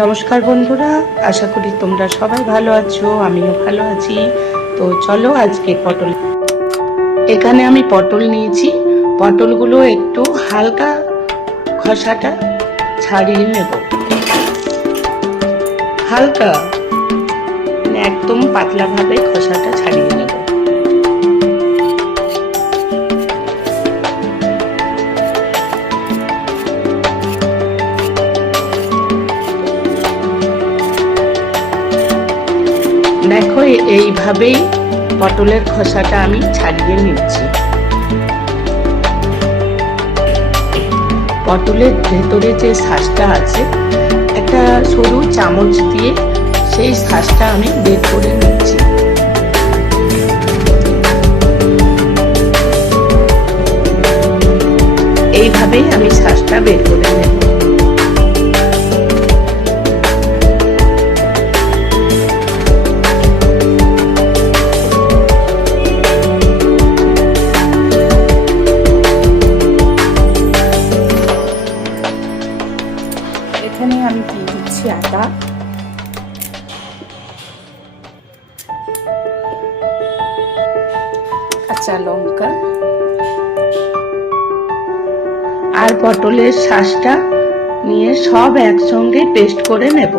নমস্কার বন্ধুরা, আশা করি তোমরা সবাই ভালো আছো, আমিও ভালো আছি। তো চলো আজকে এখানে আমি পটল নিয়েছি। পটলগুলো একটু হালকা খোসাটা ছাড়িয়ে নেব, হালকা একদম পাতলা ভাবে খোসাটা ছাড়িয়ে নেব। দেখো, এইভাবেই পটলের খোসাটা আমি ছাড়িয়ে নিচ্ছি। পটলের ভেতরে যে শাঁসটা আছে, একটা সরু চামচ দিয়ে সেই শাঁসটা আমি বের করে নিচ্ছি। এইভাবেই আমি শাঁসটা বের করে নেব। এখানে আমি দিয়ে দিচ্ছি আদা, কাঁচা লঙ্কা আর পটলের শাঁসটা নিয়ে সব একসঙ্গে পেস্ট করে নেব।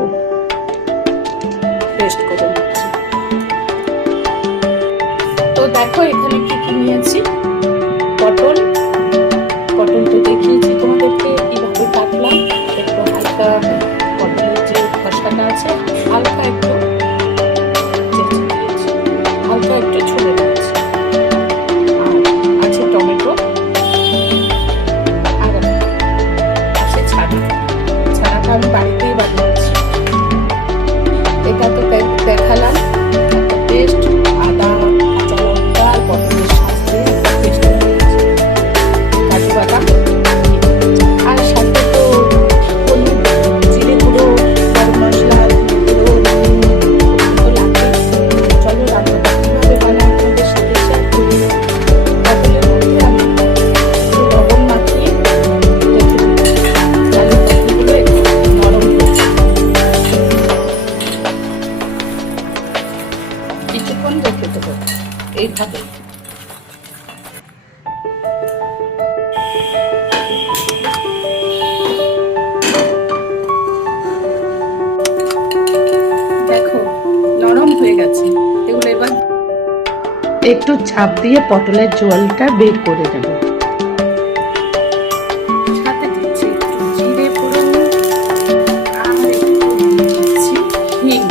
পেস্ট করে নিচ্ছি। তো দেখো এখানে কি কি নিয়েছি। পটল তো দেখিয়েছি তোমাদেরকে কিভাবে কাটলাম। একটু হালকা পটলের যে খোসাটা আছে হালকা একটু হালকা একটু ছুলে দিয়েছি। আর আছে টমেটো, আর আছে ছানাটা আমি বাড়িতেই বানিয়েছি। এটা তো দেখালাম পেস্ট, আদা, কাঁচা লঙ্কা আর পটলের শাঁস দিয়ে পেস্ট করেছি, কাজু বাদাম আর সাথে তো হলুদ, জিরে গুঁড়ো, গরম মশলা, গুঁড়ো তো লাগবে। চলো রান্নাটা কীভাবে বানাই আপনাদের সাথে শেয়ার করি। পটলের মধ্যে আমি একটু লবণ মাখিয়ে রেখে দিচ্ছি, তাহলে পটলগুলো একটু নরম হয়ে যায়। কিছুক্ষণ রেখে দেবো এইভাবে। দেখো নরম হয়ে গেছে এগুলো। এবার একটু চাপ দিয়ে পটলের জলটা বের করে দেব। সাথে দিচ্ছি একটু জিরে ফোড়ন আর একটু দিচ্ছি হিং।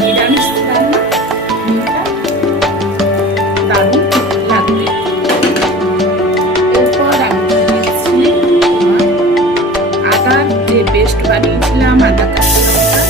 নিরামিষ রান্না হিংটা দারুণ লাগবে। এরপর আমি দিচ্ছি আদার যে পেস্ট বানিয়েছিলাম, আদা কাঁচা লঙ্কা।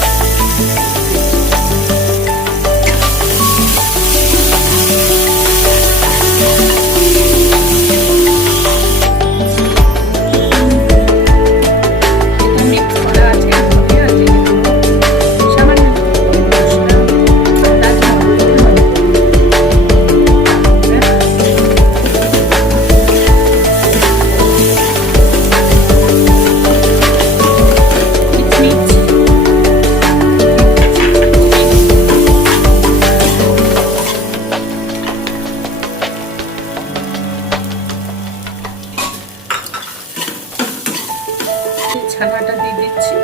ছানাটা দিয়ে দিচ্ছি।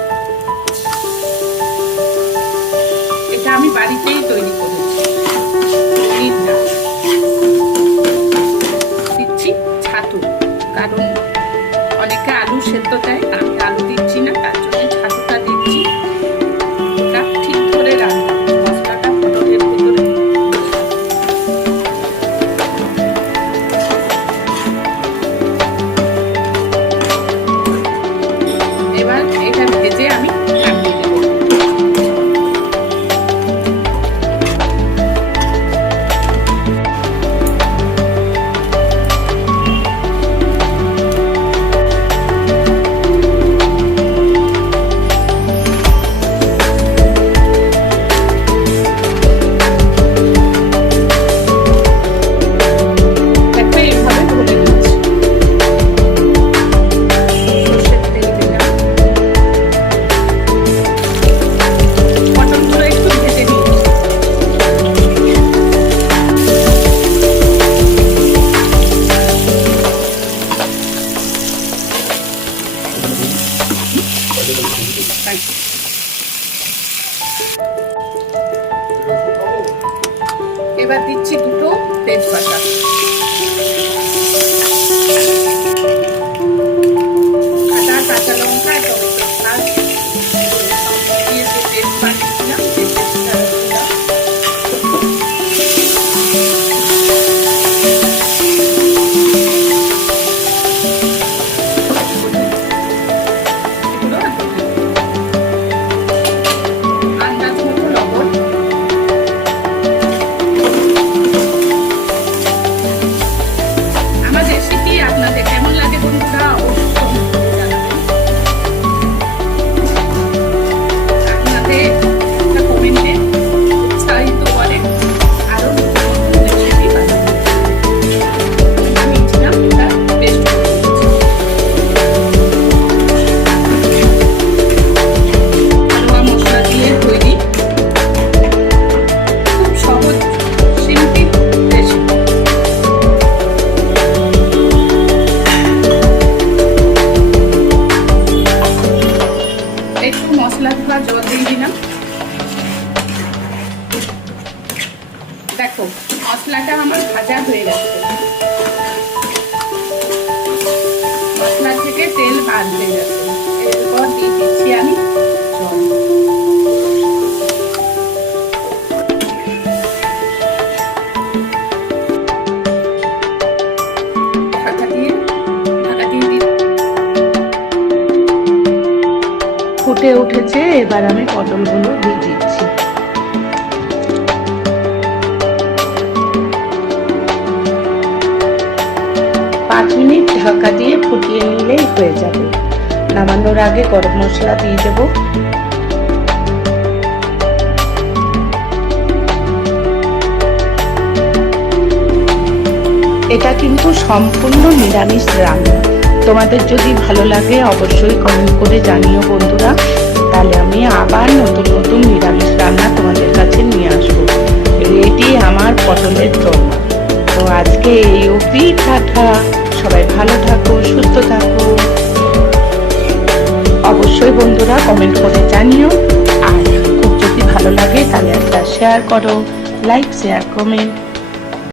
এটা আমি বাড়িতেই তৈরি করেছি। দিচ্ছি ছাতু, কারণ অনেকে আলু সেদ্ধ দেয়, আমি আলু দিচ্ছি না, তার জন্য ছাতুটা দিচ্ছি। এটা ঠিক করে রাখবো মশলাটা পটলের ভিতরে। এবার এটা ভেজে আমি নামিয়ে দেবো। এবার দিচ্ছি দুটো তেজপাতা, আদা, কাঁচা লঙ্কা, টমেটো শাক দিয়ে যে পেস্ট বানিয়েছিলাম সেই পেস্টটা দিলাম। আন্দাজ মতো লবণ, আমার রেসিপি আপনাদের কেমন লাগে বন্ধুরা অবশ্যই জানাবেন। আপনাদের একটা কমেন্টে উৎসাহিত করে আরো রেসিপি বানাতে। আমি ছিলাম এটা পেস্ট করে দিয়েছি। হালুয়া মশলা দিয়ে তৈরি খুব সহজ সিম্পল রেসিপি। একটু মশলা ধোয়া জল দিয়ে দিলাম। দেখো মশলাটা আমার ভাজা হয়ে গেছে, মশলা থেকে তেল বার হয়ে গেছে। এরপর দিয়ে দিচ্ছি আমি জল। ঢাকা দিয়ে ফুটে উঠেছে, এবার আমি পটলগুলো দিয়ে দিচ্ছি। পাঁচ মিনিট ঢাকা দিয়ে ফুটিয়ে নিলেই হয়ে যাবে। নামানোর আগে গরম মশলা দিয়ে দেব। এটা কিন্তু সম্পূর্ণ নিরামিষ রান্না। তোমাদের যদি ভালো লাগে অবশ্যই কমেন্ট করে জানিও বন্ধুরা, তাহলে আমি আবার নতুন নতুন নিরামিষ রান্না তোমাদের কাছে নিয়ে আসবো। রেডি আমার পটলের দোরমা। তো আজকে এই অবধি, টাটা। সবাই ভালো থাকো, সুস্থ থাকো। অবশ্যই বন্ধুরা কমেন্ট করে জানিও, আর খুব যদি ভালো লাগে তাহলে একটা শেয়ার করো, লাইক শেয়ার কমেন্ট।